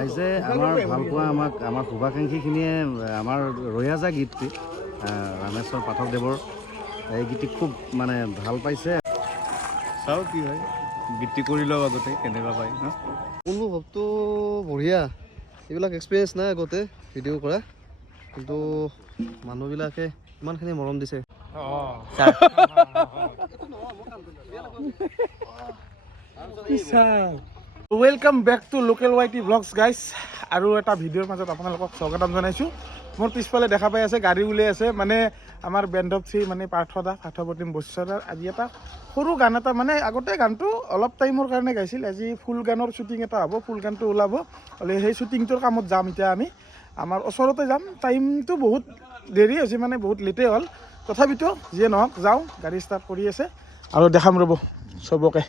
ৰাইজে আমাৰ ভালপোৱা আমাৰ শুভাকাংক্ষীখিনিয়ে আমাৰ ৰৈয়াজা গীতটি ৰামেশ্বৰ পাঠকদেৱৰ এই গীতটি খুব মানে ভাল পাইছে। চাওঁ কি হয়, গীতটি কৰি লওঁ আগতে কেনেকুৱা পায় ন। অনুভৱটো বঢ়িয়া। এইবিলাক এক্সপিৰিয়েঞ্চ নাই আগতে ভিডিঅ' কৰা, কিন্তু মানুহবিলাকে ইমানখিনি মৰম দিছে। Welcome back to local whitey blogs guys. আৰু এটা ভিডিঅ'ৰ মাজত আপোনালোকক স্বাগতম জনাইছোঁ। মোৰ পিছফালে দেখা পাই আছে গাড়ী উলিয়াই আছে, মানে আমাৰ বেণ্ডশ্ৰী মানে পাৰ্থপ্ৰতিম বৈশ্যদাৰ আজি এটা সৰু গান এটা, মানে আগতে গানটো অলপ টাইমৰ কাৰণে গাইছিল, আজি ফুল গানৰ শ্বুটিং এটা হ'ব, ফুল গানটো ওলাব হ'লে সেই শ্বুটিংটোৰ কামত যাম। এতিয়া আমি আমাৰ ওচৰতে যাম, টাইমটো বহুত দেৰি হৈছে, মানে বহুত লেটেই হ'ল, তথাপিতো যিয়ে নহওক যাওঁ। গাড়ী ষ্টাৰ্ট কৰি আছে আৰু দেখাম ৰ'ব চবকে।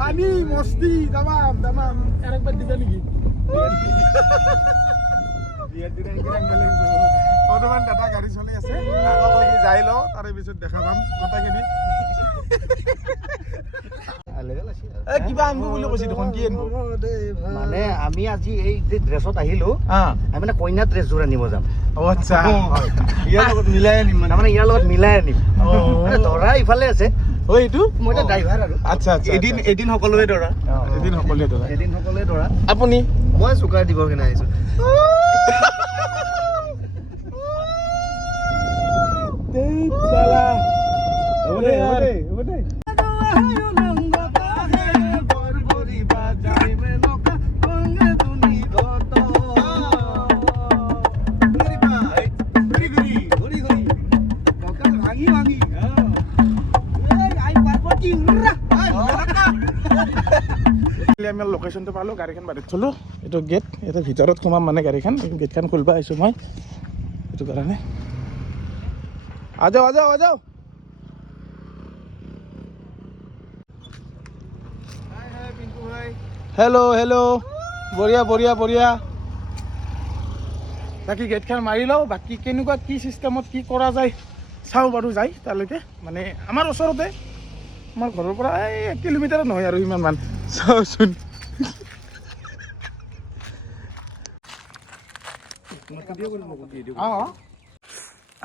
পানী মস্তি তামাম তামাম একবাৰ দিবা নেকি? বৰ্তমান দাদা গাড়ী চলি আছে, আগলৈকে যাই লওঁ, তাৰে পিছত দেখা পাম কথাখিনি। কিবা আনব বুলি কৈছে দেখোন, কি আনব? মানে আমি আজি এই যে ড্ৰেছত আহিলো, আমি মানে কইনা ড্ৰেছযোৰ আনিব যাম। আচ্ছা, ইয়াৰ লগত মিলাই আনিম, মানে ইয়াৰ লগত মিলাই আনিম। দৰা ইফালে আছে, এইটো মই এতিয়া ড্ৰাইভাৰ আৰু। আচ্ছা আচ্ছা, এদিন সকলোৱে দৰা, এদিন সকলোৱে দৰা। এদিন সকলোৱে দৰা। আপুনি? মই চুকাৰ দিবৰ কাৰণে আহিছোঁ। আমি লোকেশ্যনটো পালোঁ, গাড়ীখন বাহিৰত থলোঁ, এইটো গেট, এটা ভিতৰত সোমাম মানে গাড়ীখন, গেটখন খুলিব আহিছোঁ মই, সেইটো কাৰণে। আজাও আজাও আজাও। হেল্ল' হেল্ল', বঢ়িয়া বঢ়িয়া বঢ়িয়া। বাকী গেটখন মাৰি লওঁ, বাকী কেনেকুৱা কি চিষ্টেমত কি কৰা যায় চাওঁ বাৰু, যাই তালৈকে। মানে আমাৰ ওচৰতে, আমাৰ ঘৰৰ পৰা এই 1 কিলোমিটাৰ নহয় আৰু ইমানমান। চাওচোন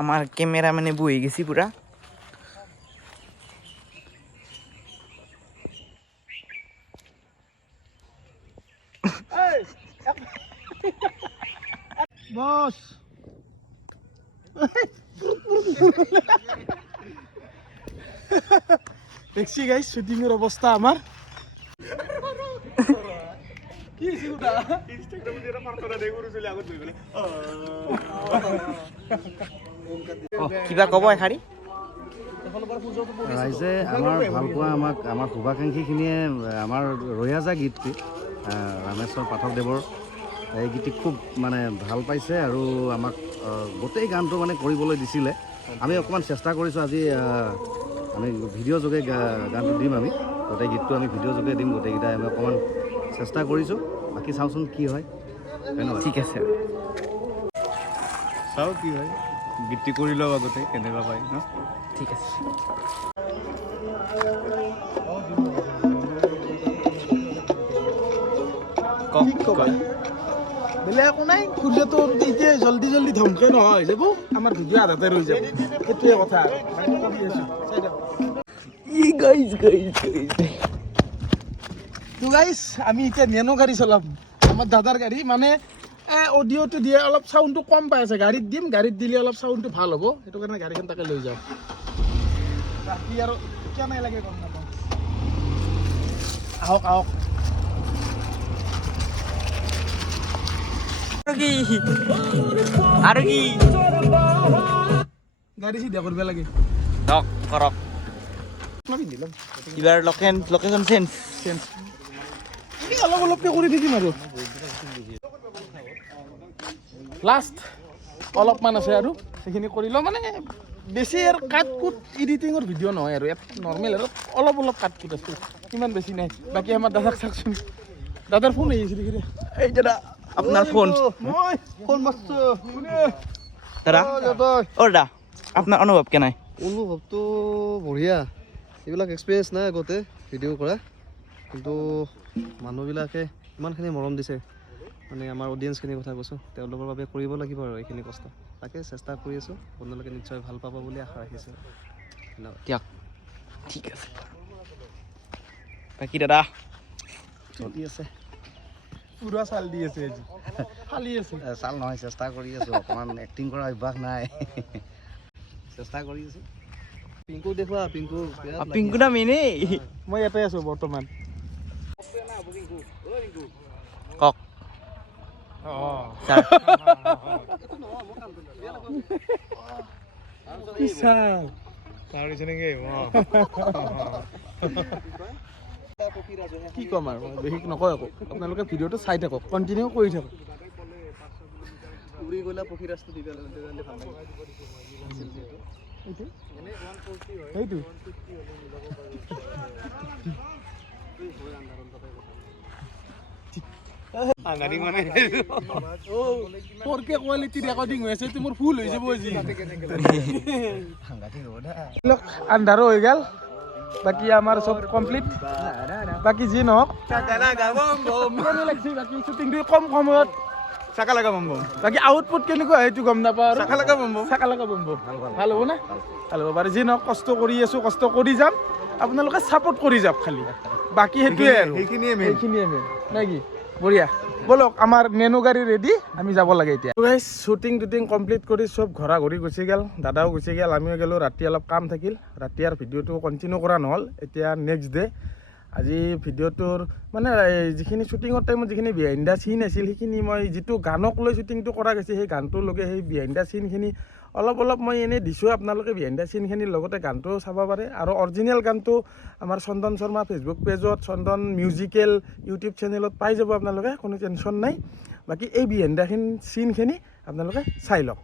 আমাৰ ক্যামেৰা মানে বই গেছি পুৰা। বস দেখছি গাইস শুটিংয়েৰ অবস্থা আমাৰ। কিবা কব এখাৰি? ৰাইজে আমাৰ ভালপোৱা আমাৰ শুভাকাংক্ষীখিনিয়ে আমাৰ ৰৈয়াজা গীতটি ৰামেশ্বৰ পাঠকদেৱৰ এই গীতটি খুব মানে ভাল পাইছে আৰু আমাক গোটেই গানটো মানে কৰিবলৈ দিছিলে। আমি অকণমান চেষ্টা কৰিছোঁ, আজি আমি ভিডিঅ' যোগে গানটো দিম, আমি গোটেই গীতটো আমি ভিডিঅ' যোগে দিম, গোটেইকেইটাই আমি অকণমান চেষ্টা কৰিছোঁ। বাকী চাওঁচোন কি হয়। ঠিক আছে, চাওঁ কি হয়, গীতটি কৰি লওঁ আগতে কেনেকুৱা পায় ন। ঠিক আছে। বেলেগ একো নাই, সূৰ্যটো এতিয়া জল্দি জল্দি ধমকে নহয় যাব, আমাৰ ভিডিঅ' আধাতে ৰৈ যাব, সেইটোৱে কথা। তো গাইজ আমি এতিয়া নেনো গাড়ী চলাম, আমাৰ দাদাৰ গাড়ী। মানে অডিঅ'টো দিয়ে অলপ চাউণ্ডটো কম পাই আছে, গাড়ীত দিম, গাড়ীত দিলে অলপ চাউণ্ডটো ভাল হ'ব, সেইটো কাৰণে গাড়ীখন তাকে লৈ যাওঁ। বাকী আৰু কেনে লাগে গম নাপাওঁ, আহক আহক। আৰু কি গাড়ী চিধা কৰিব লাগে। দক কৰক দিলাম ইবাৰ লোকেশ্যন চেঞ্জ। অলপ অলপকৈ কৰি থাকিম আৰু লাষ্ট অলপমান আছে আৰু সেইখিনি কৰি লওঁ। মানে বেছি আৰু কাট কুট এডিটিঙৰ ভিডিঅ' নহয় আৰু নৰ্মেল আৰু অলপ অলপ কাট কুট আছে, ইমান বেছি নাই। বাকী আমাৰ দাদাক চাওকচোন, দাদাৰ ফোন আহিছিল। এই দাদা আপনাৰ ফোন। মই ফোন মাৰছো দাদা ও দাদা, আপনাৰ অনুভব কেনাই? অনুভৱটো বঢ়িয়া। এইবিলাক এক্সপিৰিয়েঞ্চ নাই আগতে ভিডিঅ' কৰা, কিন্তু মানুহবিলাকে ইমানখিনি মৰম দিছে। মানে আমাৰ অডিয়েঞ্চখিনিৰ কথা কৈছোঁ, তেওঁলোকৰ বাবে কৰিব লাগিব আৰু এইখিনি কষ্ট। তাকে চেষ্টা কৰি আছোঁ, আপোনালোকে নিশ্চয় ভাল পাব বুলি আশা ৰাখিছোঁ। ধন্যবাদ। দিয়ক ঠিক আছে বাকী দাদা চলি আছে পুৰা চাল দি আছে আজি ফালি আছে চাল নহয়, চেষ্টা কৰি আছোঁ। অকণমান এক্টিং কৰা অভ্যাস নাই, চেষ্টা কৰি আছোঁ। পিংকু দেখুৱা, পিংকু বিৰাট লাগি পিংকু দা মেনেই মই ইয়াতে আছোঁ বৰ্তমান কওক কি ক'ম আৰু মই বেছি নকওঁ একো। আপোনালোকে ভিডিঅ'টো চাই থাকক, কণ্টিনিউ কৰি থাকক। উৰি গ'লা পক্ষীৰাজটো দি পেলাই ভাল লাগে। সেইটো ফ'ৰকে কোৱালিটি ৰেকৰ্ডিং হৈ আছে, এইটো মোৰ ফুল হৈ যাব আজি। আন্ধাৰো হৈ গ'ল, বাকী আমাৰ চব কমপ্লিট। বাকী যি নহওক কেনে লাগিছে, বাকী শ্বুটিংটো কম সময়ত বাকী আউটপুট কেনেকুৱা সেইটো গম নাপাওঁ। চাকা লাগা বম্ব ভাল হ'ব না? ভাল হ'ব বাৰু। যি নহওক কষ্ট কৰি আছোঁ, কষ্ট কৰি যাম, আপোনালোকে ছাপোৰ্ট কৰি যাওক খালি। বাকী সেইটোৱে আৰু সেইখিনিয়ে মেইন নে কি? বঢ়িয়া, ব'লক আমাৰ নেনো গাড়ী ৰেডি, আমি যাব লাগে এতিয়া। গাইজ শ্বুটিং টুটিং কমপ্লিট কৰি চব ঘৰা ঘৰি গুচি গ'ল, দাদাও গুচি গ'ল, আমিও গ'লোঁ। ৰাতি অলপ কাম থাকিল, ৰাতি আৰু ভিডিঅ'টো কণ্টিনিউ কৰা নহ'ল। এতিয়া নেক্সট ডে আজি ভিডিঅ'টোৰ মানে যিখিনি শ্বুটিঙৰ টাইমত যিখিনি বিহাইণ্ড দ্য চিন আছিল, সেইখিনি মই যিটো গানক লৈ শ্বুটিংটো কৰা গৈছে, সেই গানটোলৈকে সেই বিহাইণ্ড দ্য চিনখিনি অলপ মই এনেই দিছোঁ। আপোনালোকে বিহাইণ্ড দ্য চিনখিনিৰ লগতে গানটোও চাব পাৰে। আৰু অৰিজিনেল গানটো আমাৰ চন্দন শৰ্মা ফেচবুক পেজত, চন্দন মিউজিকেল ইউটিউব চেনেলত পাই যাব আপোনালোকে, কোনো টেনশ্যন নাই। বাকী এই বিহাইণ্ড দ্য চিনখিনি আপোনালোকে চাই লওক।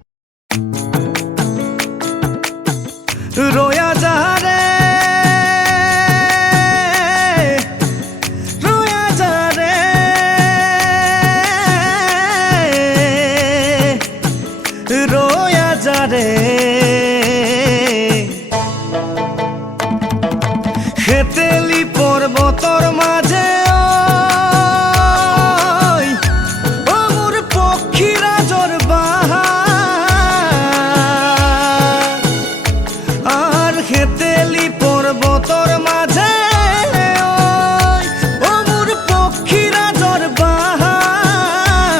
रोया जा रे रोया जा रे रोया जा रे खेतेली पर्वतर माझे मोर पक्षीराजर बाहार খেতেলি পর্বতর মাঝে ও মোর পক্ষীরাজর বাহার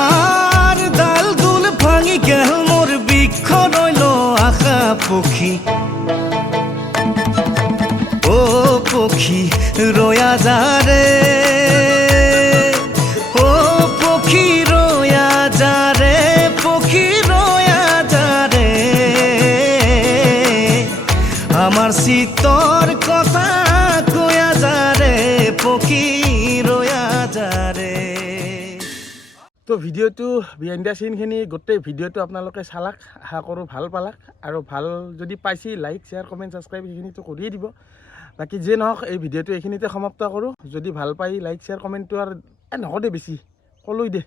আর ডাল দুল ভাঙি গেল মোর বৃক্ষ রইল আশা পক্ষী ও পক্ষী রয়া যা রে ও পক্ষী রয়া যা রে পক্ষী রয়া যা রে আমার শীতর কথা কয়া যা রে পক্ষী রয়া যা রে। তো ভিডিঅ'টো বিহাইণ্ড দ্য চিনখিনি গোটেই ভিডিঅ'টো আপোনালোকে চালাক, আশা কৰোঁ ভাল পালাক। আৰু ভাল যদি পাইছে লাইক শ্বেয়াৰ কমেণ্ট ছাবস্ক্ৰাইব সেইখিনিতো কৰিয়ে দিব। বাকী যি নহওক এই ভিডিঅ'টো এইখিনিতে সমাপ্ত কৰোঁ। যদি ভাল পাই লাইক শ্বেয়াৰ কমেণ্টটো আৰু নকওঁ দে বেছি ক'লৈ দে।